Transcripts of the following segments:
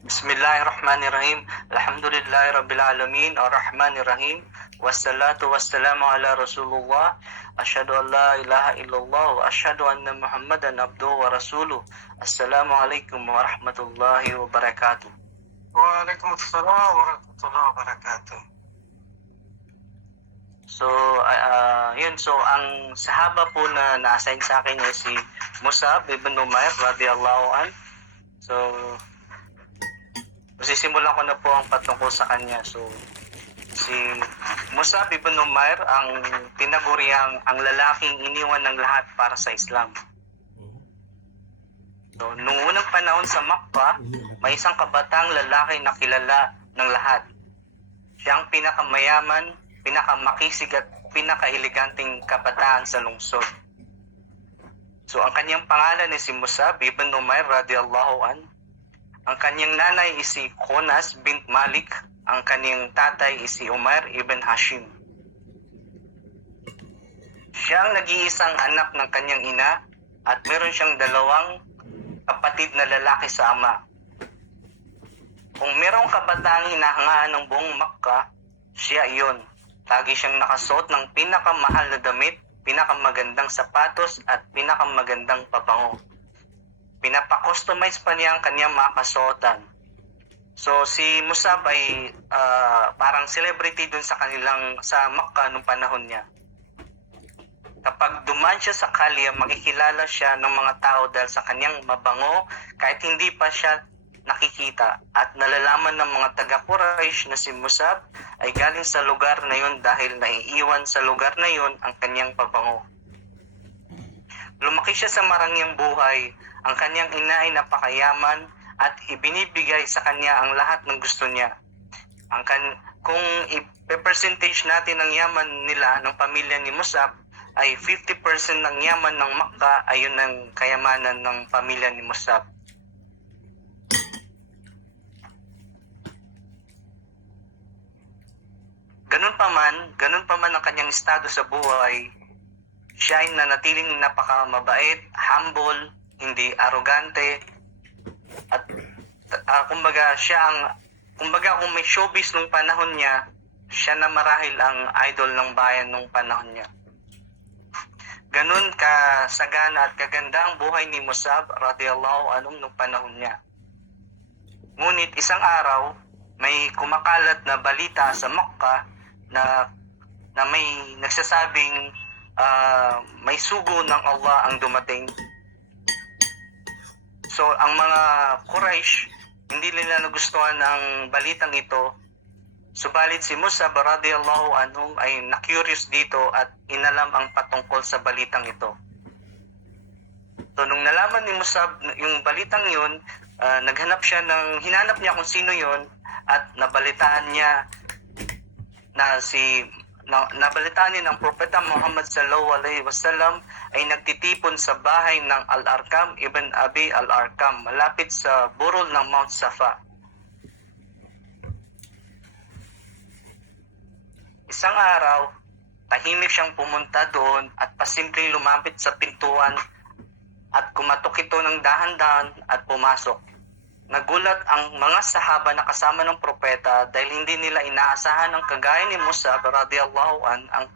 Bismillahirrahmanirrahim. Alhamdulillahi Rabbil Alamin. Ar-Rahmanirrahim. Wassalatu wassalamu ala Rasulullah. Asyhadu an la ilaha illallah wa asyhadu anna Muhammadan abduhu wa rasuluh. Assalamualaikum warahmatullahi wabarakatuh. Waalaikumsalam warahmatullahi wabarakatuh. So, ang sahaba po na na-assign sa akin ay si Mus'ab ibn Umair radiyallahu an. So, masisimulan ko na po ang patungkol sa kanya. So, si Mus'ab ibn Umair ang tinaguriang ang lalaking iniwan ng lahat para sa Islam. So, nung unang panahon sa Makkah, may isang kabatang lalaki na kilala ng lahat. Siya ang pinakamayaman, pinakamakisig at pinakaeleganting kabataan sa lungsod. So, ang kanyang pangalan ay si Mus'ab ibn Umair radiyallahu an. Ang kanyang nanay ay si Khonas bint Malik. Ang kanyang tatay ay si Umair ibn Hashim. Siya ang nag-iisang anak ng kanyang ina at meron siyang dalawang kapatid na lalaki sa ama. Kung merong kabataang hinahangaan ng buong Makkah, siya iyon. Lagi siyang nakasuot ng pinakamahal na damit, pinakamagandang sapatos at pinakamagandang pabango. Pinapakustomize pa niya ang kanyang mga kasuotan. So si Mus'ab ay parang celebrity dun sa Makkah nung panahon niya. Kapag dumaan siya sa kalye, makikilala siya ng mga tao dahil sa kanyang mabango kahit hindi pa siya nakikita, at nalalaman ng mga taga-Quraysh na si Mus'ab ay galing sa lugar na yun dahil naiiwan sa lugar na yun ang kanyang pabango. Lumaki siya sa marangyang buhay. Ang kanyang ina ay napakayaman at ibinibigay sa kanya ang lahat ng gusto niya. Kung i-percentage natin ang yaman nila ng pamilya ni Mus'ab, ay 50% ng yaman ng Makkah ay yun ang kayamanan ng pamilya ni Mus'ab. Ganun pa man ang kanyang estado sa buhay, siya ay nanatiling napakamabait, humble, hindi arrogante, at kumbaga kung may showbiz nung panahon niya, siya na marahil ang idol ng bayan nung panahon niya. Ganun kasagana at kaganda ang buhay ni Mus'ab radiyallahu anhu nung panahon niya. Ngunit isang araw, may kumakalat na balita sa Makkah na may nagsasabing may sugo ng Allah ang dumating. So ang mga Quraysh, hindi nila nagustuhan ang balitang ito. Subalit si Mus'ab radiyallahu anhu ay na-curious dito at inalam ang patungkol sa balitang ito. So nung nalaman ni Mus'ab yung balitang yun, hinanap niya kung sino yun, at nabalitaan niya nabalitaan niya ng Propeta Muhammad sallallahu alaihi wasallam ay nagtitipon sa bahay ng Al-Arqam ibn Abi Al-Arqam malapit sa burol ng Mount Safa. Isang araw, tahimik siyang pumunta doon at pasimpleng lumapit sa pintuan at kumatok ito ng dahan-dahan at pumasok. Nagulat ang mga sahaba na kasama ng propeta dahil hindi nila inaasahan ang kagaya ni Mus'ab radiyallahu an ang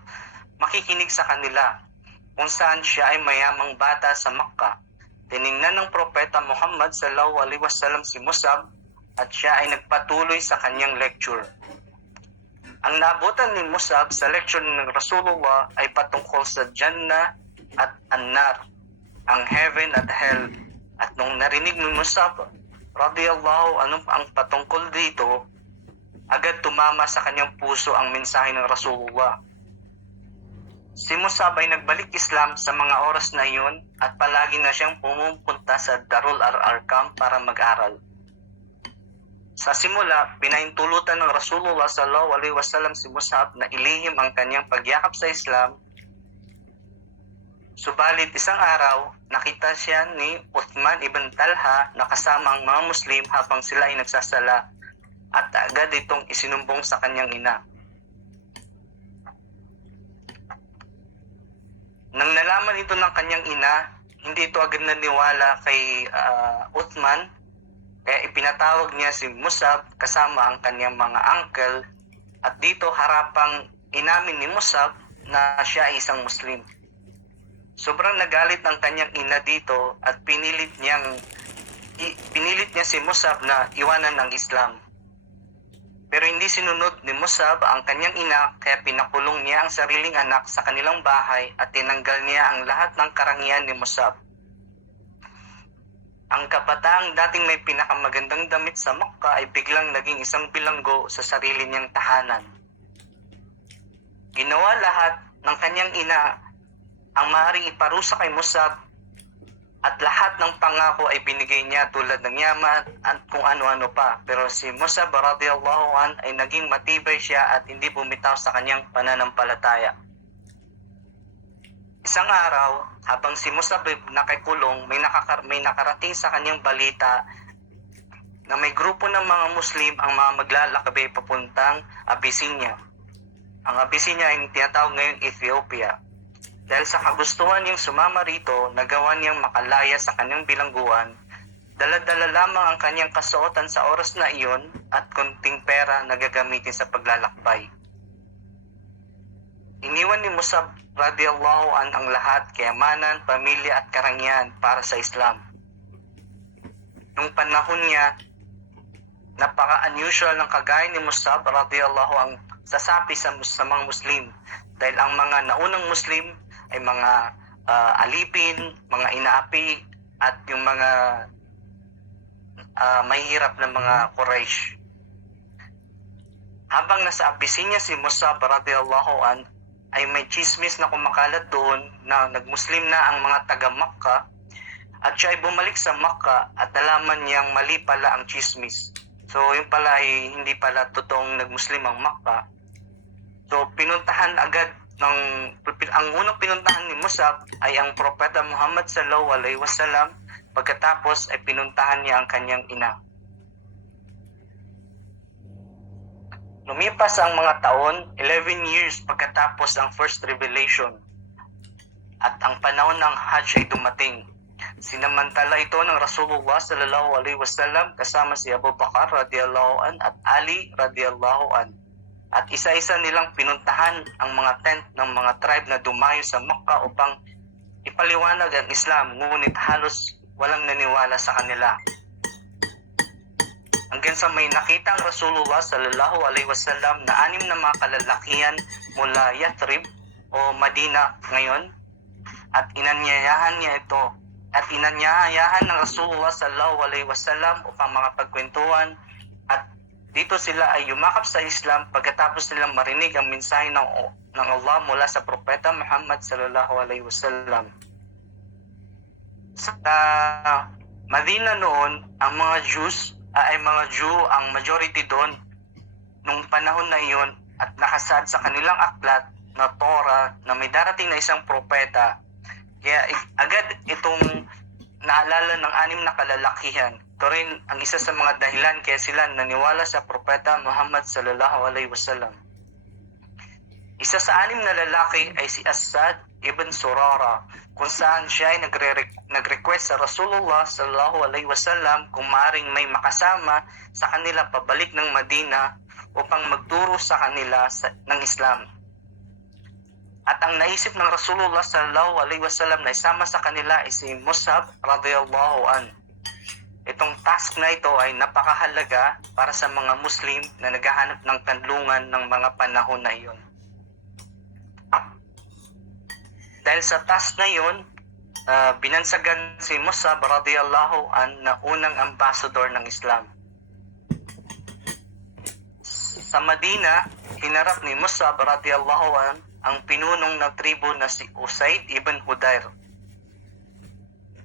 makikinig sa kanila, kung saan siya ay mayamang bata sa Makkah. Tiningnan ng propeta Muhammad sallallahu alaihi wasallam si Mus'ab at siya ay nagpatuloy sa kanyang lecture. Ang naabutan ni Mus'ab sa lecture ng Rasulullah ay patungkol sa Jannah at An-Nar, ang heaven at hell. At nung narinig ni Mus'ab radiyallahu anhu ang patungkol dito, agad tumama sa kanyang puso ang mensahe ng Rasulullah. Si Mus'ab ay nagbalik Islam sa mga oras na iyon at palagi na siyang pumupunta sa Darul Arqam para mag-aral. Sa simula, pinahintulutan ng Rasulullah sallallahu alaihi wasallam si Mus'ab na ilihim ang kanyang pagyakap sa Islam. Subalit isang araw, nakita siya ni Uthman ibn Talha na kasama ang mga Muslim habang sila ay nagsasala, at agad itong isinumbong sa kanyang ina. Nang nalaman ito ng kanyang ina, hindi ito agad naniwala kay Uthman Kaya ipinatawag niya si Musab kasama ang kanyang mga uncle, at dito harapang inamin ni Musab na siya ay isang Muslim. Sobrang nagalit ng kanyang ina dito at pinilit niya si Musab na iwanan ng Islam. Pero hindi sinunod ni Musab ang kanyang ina, kaya pinakulong niya ang sariling anak sa kanilang bahay at tinanggal niya ang lahat ng karangyaan ni Musab. Ang kabataang dating may pinakamagandang damit sa Makkah ay biglang naging isang bilanggo sa sarili niyang tahanan. Ginawa lahat ng kanyang ina ang maaaring iparusa kay Musab, at lahat ng pangako ay binigay niya tulad ng yaman at kung ano-ano pa. Pero si Musab radiyallahu an ay naging matibay siya at hindi bumitaw sa kanyang pananampalataya. Isang araw, habang si Musab ay nakikulong, may nakarating sa kanyang balita na may grupo ng mga Muslim ang mga maglalakbay papuntang Abyssinia. Ang Abyssinia ay tinatawag ngayon Ethiopia. Dahil sa kagustuhan niyang sumama rito, nagawa niyang makalaya sa kanyang bilangguan. Dala-dala lamang ang kanyang kasuotan sa oras na iyon at konting pera na gagamitin sa paglalakbay. Iniwan ni Musab radiyallahu an ang lahat, kayamanan, pamilya at karangyaan para sa Islam. Nung panahon niya, napaka-unusual ng kagaya ni Musab radiyallahu ang sasapi sa mga Muslim, dahil ang mga naunang Muslim ay mga alipin, mga inaapi, at yung mga mahihirap na mga Quraysh. Habang nasa Abyssinia si Musab radiyallahu an, ay may chismis na kumakalat doon na nagmuslim na ang mga taga-Makkah, at siya ay bumalik sa Makkah at nalaman niyang mali pala ang chismis. So yung pala ay hindi pala totoong nagmuslim ang Makkah. So pinuntahan agad ang unang pinuntahan ni Musab ay ang Propeta Muhammad sallallahu alaihi wasallam. Pagkatapos ay pinuntahan niya ang kanyang ina. Lumipas ang mga taon, 11 years pagkatapos ang first revelation, at ang panahon ng Hajj ay dumating. Sinamantala ito ng Rasulullah sallallahu alaihi wasallam kasama si Abu Bakar radiyallahu an at Ali radiyallahu an. At isa-isa nilang pinuntahan ang mga tent ng mga tribe na dumayo sa Makkah upang ipaliwanag ang Islam, ngunit halos walang naniwala sa kanila. Hanggang sa may nakita ang Rasulullah sallallahu alaihi wasallam na 6 na mga kalalakihan mula Yathrib o Madina ngayon, at inanyayahan ng Rasulullah sallallahu alaihi wasallam upang makapagkwentuhan, at dito sila ay yumakap sa Islam pagkatapos nilang marinig ang mensahe ng Allah mula sa Propeta Muhammad sallallahu alaihi wasallam. Sa Madina noon, ang mga Jews Jew ang majority doon nung panahon na iyon, at nakasad sa kanilang aklat na Torah na may darating na isang propeta. Kaya agad itong naalala ng 6 na kalalakihan. Ito rin ang isa sa mga dahilan kaya sila naniwala sa Propeta Muhammad sallallahu alaihi wasallam. Isa sa 6 na lalaki ay si Asad ibn Surara, kung saan siya ay nag-request sa Rasulullah sallallahu alaihi wasallam kung maaring may makasama sa kanila pabalik ng Madina upang magturo sa kanila ng Islam. At ang naisip ng Rasulullah sallallahu alaihi wasallam na isama sa kanila ay si Musab radiyallahu an. Itong task na ito ay napakahalaga para sa mga Muslim na naghahanap ng kanlungan ng mga panahon na iyon. Dahil sa task na iyon, binansagan si Musab radiyallahu an na unang ambassador ng Islam. Sa Madina, hinarap ni Musab radiyallahu an ang pinunong ng tribo na si Usaid ibn Hudayr.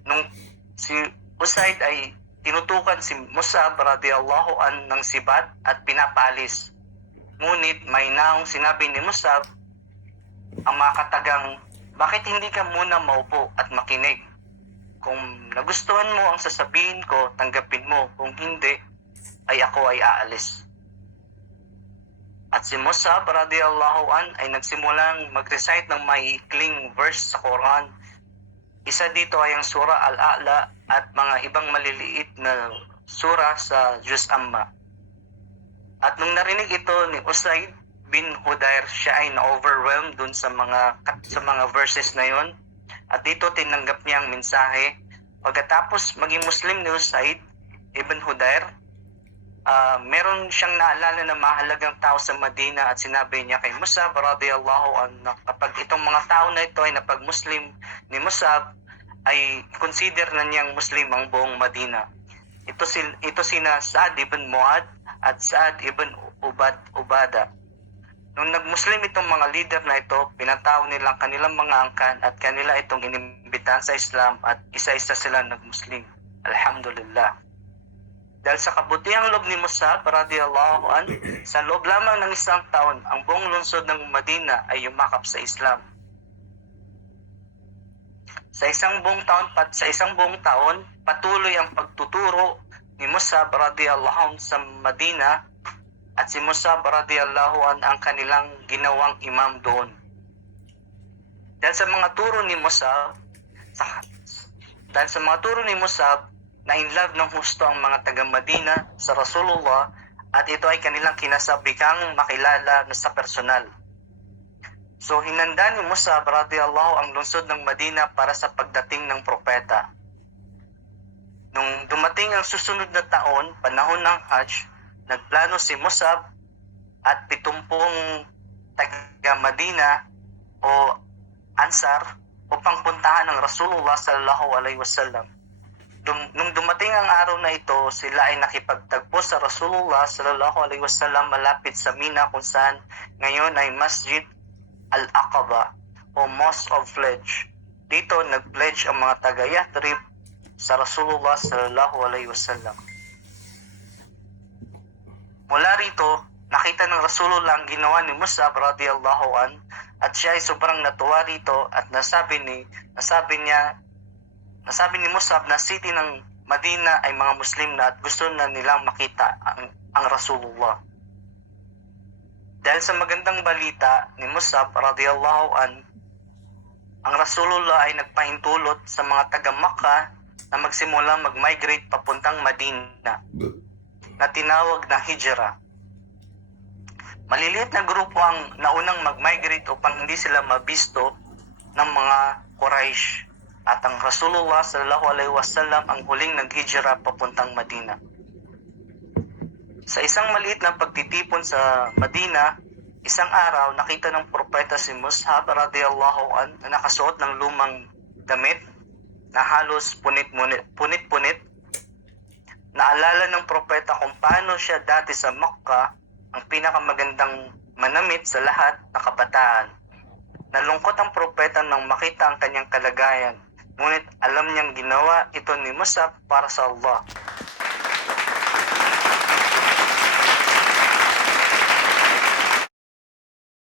Nung si Usaid ay tinutukan si Musab radiyallahu an ng sibat at pinapaalis. Ngunit may naong sinabi ni Musab ang mga katagang, bakit hindi ka muna maupo at makinig? Kung nagustuhan mo ang sasabihin ko, tanggapin mo. Kung hindi, ay ako ay aalis. At si Musab radiyallahu an ay nagsimulang mag-recite ng maiikling verse sa Quran. Isa dito ay ang Surah Al-A'la at mga ibang maliliit na sura sa Juz Amma. At nung narinig ito ni Usaid bin Hudayr, siya ay na-overwhelmed dun sa mga verses na yon. At dito tinanggap niya ang mensahe. Pagkatapos maging Muslim ni Usaid ibn Hudayr, meron siyang naalala na mahalagang tao sa Madina at sinabi niya kay Musab radiyallahu anhu na kapag itong mga tao na ito ay napag-Muslim ni Musab, ay consider na niyang Muslim ang buong Madina. Ito sina Sa'ad ibn Mu'ad at Sa'ad ibn Ubada. Nung nag-Muslim itong mga leader na ito, pinatawag nila ang kanilang mga angkan at kanila itong inimbitahan sa Islam at isa-isa sila nag-Muslim. Alhamdulillah. Dahil sa kabutihang loob ni Musab radiyallahu anhu, sa loob lamang ng isang taon, ang buong lungsod ng Madina ay yumakap sa Islam. Sa isang buong taon, patuloy ang pagtuturo ni Musab radiyallahu anhu sa Madina at si Musab radiyallahu anhu ang kanilang ginawang imam doon. Dahil sa mga turo ni Musab, na in love ng husto ang mga taga-Madina sa Rasulullah at ito ay kanilang kinasabikang makilala na sa personal. So hinanda ni Musab radiyallahu ang lungsod ng Madina para sa pagdating ng propeta. Nung dumating ang susunod na taon, panahon ng Hajj, nagplano si Musab at 70 taga-Madina o Ansar upang puntahan ang Rasulullah sallallahu alaihi wasallam. Nung dumating ang araw na ito, sila ay nakipagtagpo sa Rasulullah sallallahu alaihi wasallam malapit sa Mina kung saan ngayon ay Masjid Al-Aqaba o Mosque of Pledge. Dito nag-pledge ang mga taga-Yathrib sa Rasulullah sallallahu alaihi wasallam. Mula rito, nakita ng Rasulullah ang ginawa ni Musab radiyallahu an at siya ay sobrang natuwa rito at nasabi ni Musab na city ng Madina ay mga Muslim na at gusto na nilang makita ang Rasulullah. Dahil sa magandang balita ni Musab radiyallahu an, ang Rasulullah ay nagpahintulot sa mga taga-Makkah na magsimula mag-migrate papuntang Madina na tinawag na Hijra. Maliliit na grupo ang naunang mag-migrate upang hindi sila mabisto ng mga Quraysh. At ang Rasulullah sallallahu alaihi wasallam ang huling nag-hijra papuntang Madina. Sa isang maliit na pagtitipon sa Madina, isang araw nakita ng propeta si Mus'ab radiyallahu an na nakasuot ng lumang damit na halos punit-punit. Naalala ng propeta kung paano siya dati sa Makkah ang pinakamagandang manamit sa lahat na kabataan. Nalungkot ang propeta nang makita ang kanyang kalagayan. Ngunit alam niyang ginawa ito ni Mus'ab para sa Allah